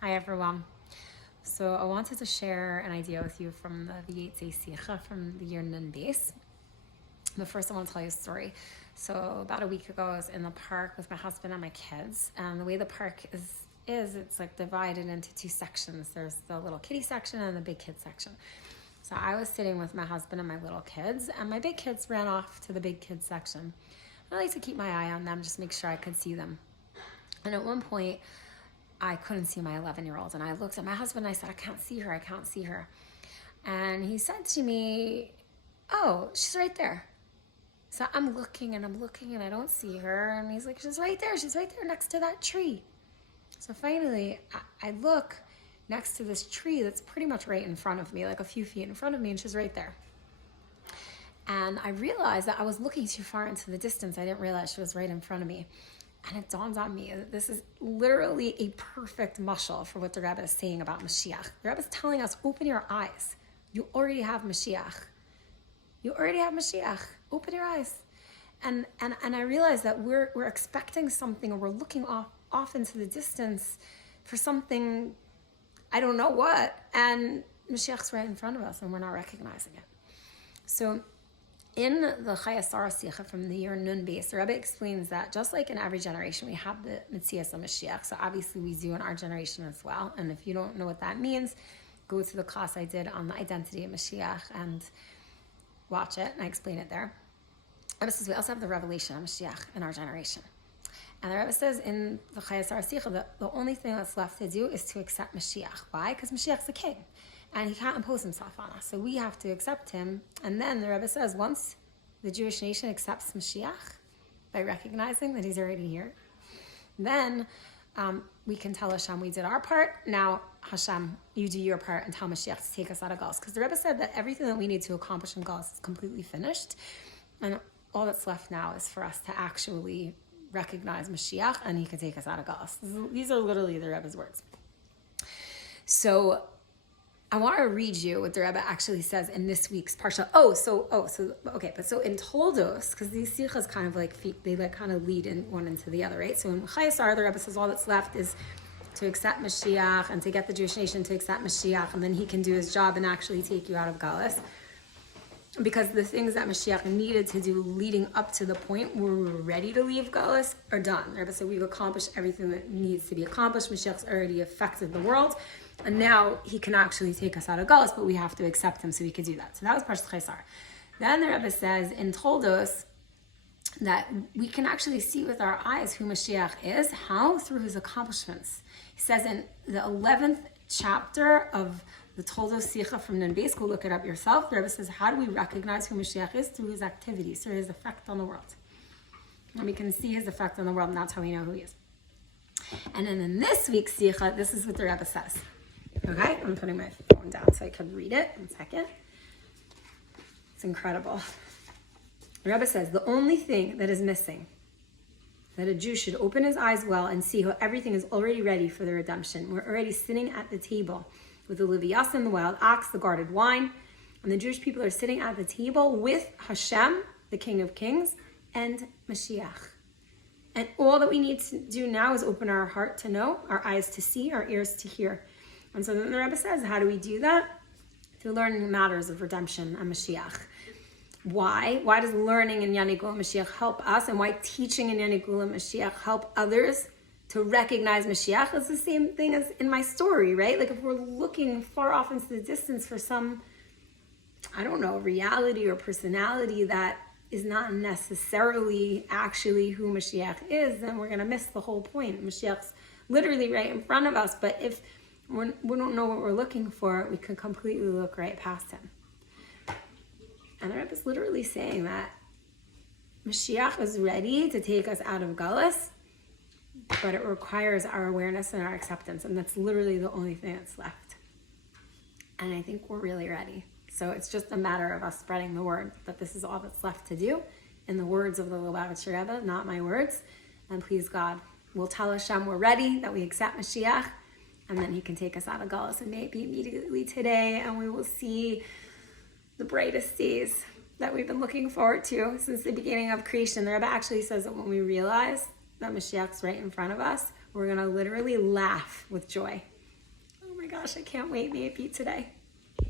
Hi everyone. So I wanted to share an idea with you from the V'yetzei Sicha from the year Nun base. But first I want to tell you a story. So about a week ago I was in the park with my husband and my kids, and the way the park is it's like divided into two sections. There's the little kiddie section and the big kid section. So I was sitting with my husband and my little kids, and my big kids ran off to the big kids section. I like to keep my eye on them, just make sure I could see them. And at one point I couldn't see my 11-year-old, and I looked at my husband and I said, I can't see her. And he said to me, oh, she's right there. So I'm looking and I don't see her. And he's like, she's right there next to that tree. So finally I look next to this tree that's pretty much right in front of me, like a few feet in front of me, and she's right there. And I realized that I was looking too far into the distance. I didn't realize she was right in front of me. And it dawns on me that this is literally a perfect mashal for what the Rebbe is saying about Mashiach. The Rebbe is telling us, open your eyes. You already have Mashiach. Open your eyes. And I realize that we're expecting something, or we're looking off into the distance for something, I don't know what, and Mashiach's right in front of us and we're not recognizing it. So in the Chayasara Sicha from the year Nun base, the Rebbe explains that just like in every generation, we have the Metzias of Mashiach. So obviously we do in our generation as well. And if you don't know what that means, go to the class I did on the identity of Mashiach and watch it, and I explain it there. Rebbe says we also have the revelation of Mashiach in our generation. And the Rebbe says in the Chayasara Sicha that the only thing that's left to do is to accept Mashiach. Why? Because Mashiach's the king. And he can't impose himself on us. So we have to accept him. And then the Rebbe says, once the Jewish nation accepts Mashiach by recognizing that he's already here, then we can tell Hashem we did our part. Now, Hashem, you do your part and tell Mashiach to take us out of Galus. Because the Rebbe said that everything that we need to accomplish in Galus is completely finished. And all that's left now is for us to actually recognize Mashiach, and he can take us out of Galus. These are literally the Rebbe's words. So I want to read you what the Rebbe actually says in this week's parsha. So in Toldos, because these sichas kind of they kind of lead in one into the other, right? So in Chayasar, the Rebbe says all that's left is to accept Mashiach and to get the Jewish nation to accept Mashiach, and then he can do his job and actually take you out of Galus. Because the things that Mashiach needed to do leading up to the point where we were ready to leave Galus are done. The Rebbe said we've accomplished everything that needs to be accomplished. Mashiach's already affected the world. And now he can actually take us out of Galus, but we have to accept him so we could do that. So that was Parshat Chaisar. Then the Rebbe says in Toldos that we can actually see with our eyes who Mashiach is. How? Through his accomplishments. He says in the 11th chapter of the Toldos Sicha from Nun Beis, go look it up yourself. The Rebbe says, how do we recognize who Mashiach is? Through his activities, through his effect on the world. And we can see his effect on the world, and that's how we know who he is. And then in this week's Sicha, this is what the Rebbe says. Okay, I'm putting my phone down so I could read it. 1 second. It's incredible. The Rebbe says, the only thing that is missing, that a Jew should open his eyes well and see how everything is already ready for the redemption. We're already sitting at the table with the Leviathan, the wild ox, the guarded wine, and the Jewish people are sitting at the table with Hashem, the King of Kings, and Mashiach. And all that we need to do now is open our heart to know, our eyes to see, our ears to hear. And so then the Rebbe says, how do we do that? Through learning matters of redemption and Mashiach. Why? Why does learning in Yanei Gula Mashiach help us? And why teaching in Yanei Gula Mashiach help others to recognize Mashiach? It's the same thing as in my story, right? Like if we're looking far off into the distance for some, I don't know, reality or personality that is not necessarily actually who Mashiach is, then we're going to miss the whole point. Mashiach's literally right in front of us, but if we don't know what we're looking for, we can completely look right past him. And the Rebbe is literally saying that Mashiach is ready to take us out of Galus, but it requires our awareness and our acceptance, and that's literally the only thing that's left. And I think we're really ready. So it's just a matter of us spreading the word that this is all that's left to do, in the words of the Lubavitcher Rebbe, not my words. And please God, we'll tell Hashem we're ready, that we accept Mashiach, and then he can take us out of Galus, and maybe immediately today, and we will see the brightest days that we've been looking forward to since the beginning of creation. The Rebbe actually says that when we realize that Mashiach's right in front of us, we're going to literally laugh with joy. gosh, I can't wait, VIP today.